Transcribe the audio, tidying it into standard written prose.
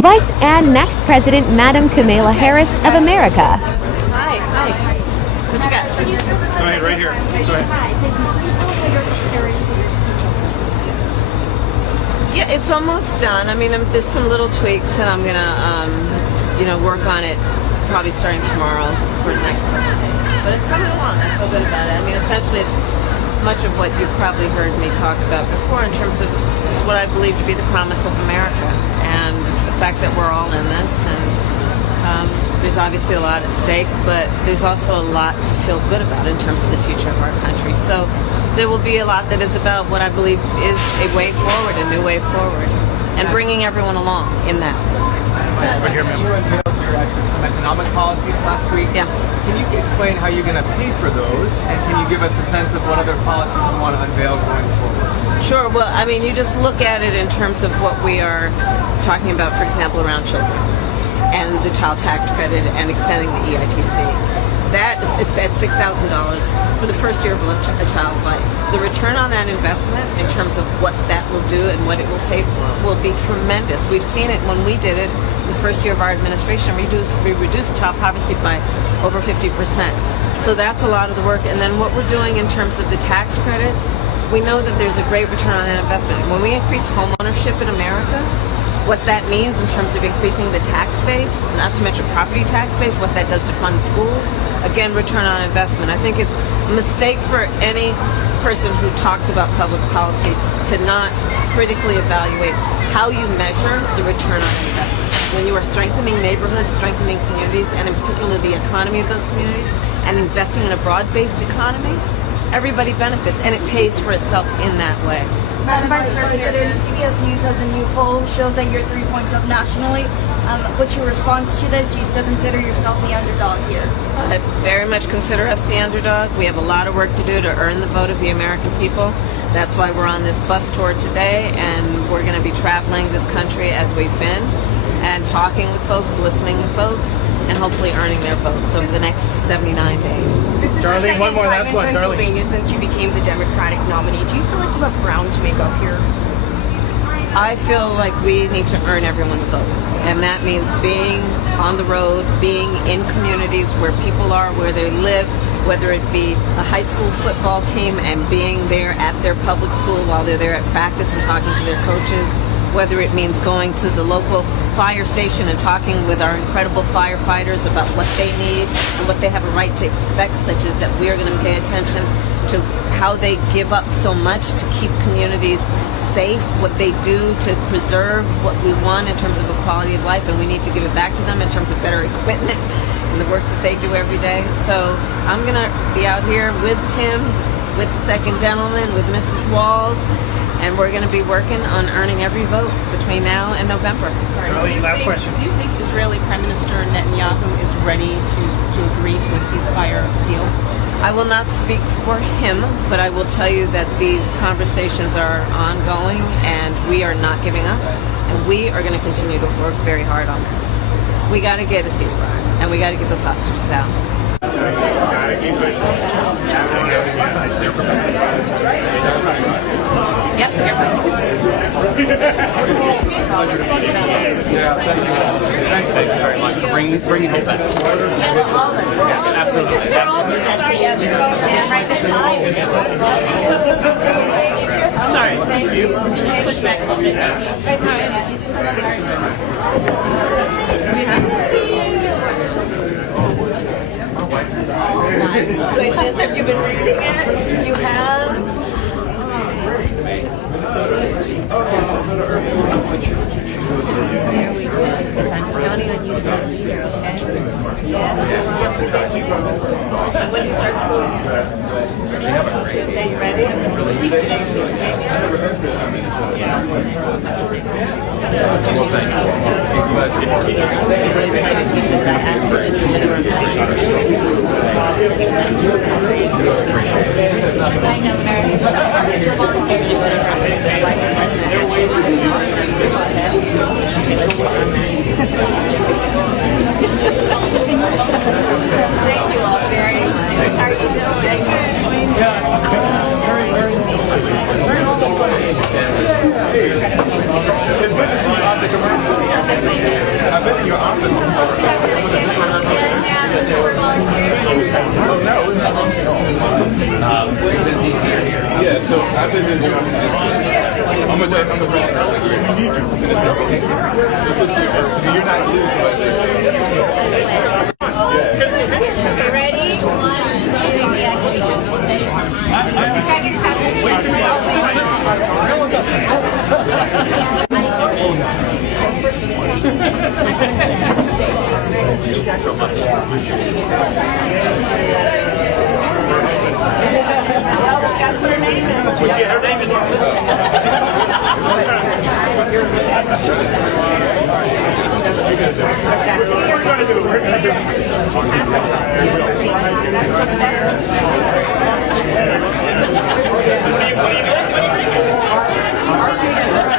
Vice and next President, Madam Kamala Harris of America. Hi. What you got? Go ahead, right here. Go ahead. Hi, thank you. Could you tell us how you're preparing for your speech on Thursday? Yeah, it's almost done. I mean, there's some little tweaks, and I'm gonna, work on it probably starting tomorrow for the next couple of days. But it's coming along. I feel good about it. I mean, essentially, it's much of what you've probably heard me talk about before in terms of just what I believe to be the promise of America and the fact that we're all in this. And there's obviously a lot at stake, but there's also a lot to feel good about in terms of the future of our country. So there will be a lot that is about what I believe is a way forward, a new way forward, and bringing everyone along in that. Right here, ma'am. You unveiled some economic policies last week. Yeah. Can you explain how you're going to pay for those, and can you give us a sense of what other policies you want to unveil going forward? Sure. Well, I mean, you just look at it in terms of what we are talking about, for example, around children and the child tax credit and extending the EITC. It's at $6,000 for the first year of a child's life. The return on that investment in terms of what that will do and what it will pay for will be tremendous. We've seen it when we did it the first year of our administration. We reduced child poverty by over 50%. So that's a lot of the work. And then what we're doing in terms of the tax credits, we know that there's a great return on that investment. When we increase home ownership in America, what that means in terms of increasing the tax base, not to mention property tax base, what that does to fund schools, again, return on investment. I think it's a mistake for any person who talks about public policy to not critically evaluate how you measure the return on investment. When you are strengthening neighborhoods, strengthening communities, and in particular the economy of those communities, and investing in a broad-based economy, everybody benefits, and it pays for itself in that way. Madam Vice President, CBS News has a new poll shows that you're 3 points up nationally. What's your response to this? Do you still consider yourself the underdog here? I very much consider us the underdog. We have a lot of work to do to earn the vote of the American people. That's why we're on this bus tour today, and we're going to be traveling this country as we've been and talking with folks, listening to folks, and hopefully earning their votes over the next 79 days. This is Darlene, your second one more, time last in one, Darlene. Pennsylvania since you became the Democratic nominee. Do you feel like you have ground to make up here? I feel like we need to earn everyone's vote. And that means being on the road, being in communities where people are, where they live, whether it be a high school football team and being there at their public school while they're there at practice and talking to their coaches, whether it means going to the local fire station and talking with our incredible firefighters about what they need and what they have a right to expect, such as that we are going to pay attention to how they give up so much to keep communities safe, what they do to preserve what we want in terms of a quality of life, and we need to give it back to them in terms of better equipment and the work that they do every day. So I'm going to be out here with Tim, with the second gentleman, with Mrs. Walls, and we're going to be working on earning every vote between now and November. Darlene, last question. Do you think Israeli Prime Minister Netanyahu is ready to agree to a ceasefire deal? I will not speak for him, but I will tell you that these conversations are ongoing and we are not giving up, and we are going to continue to work very hard on this. We got to get a ceasefire, and we got to get those hostages out. Yep. Thank you very much. Bring it back. Absolutely. Sorry. Thank you. Just push back a little bit. Goodness, have you been reading it? You have? What's your name? Yes, I'm counting on you to be here, okay? Yes. When do you start school again? Tuesday, you ready? Tuesday. I'm going to try to teach you that aspect of I know American stuff. Volunteers, whatever. Thank you all very much. How are you doing? Very, very I've been in your office before. Yeah, so I've been in your office. I'm the brand here. You do. You're not losing, but Okay, ready? One, Her name is We're going to do. Our future.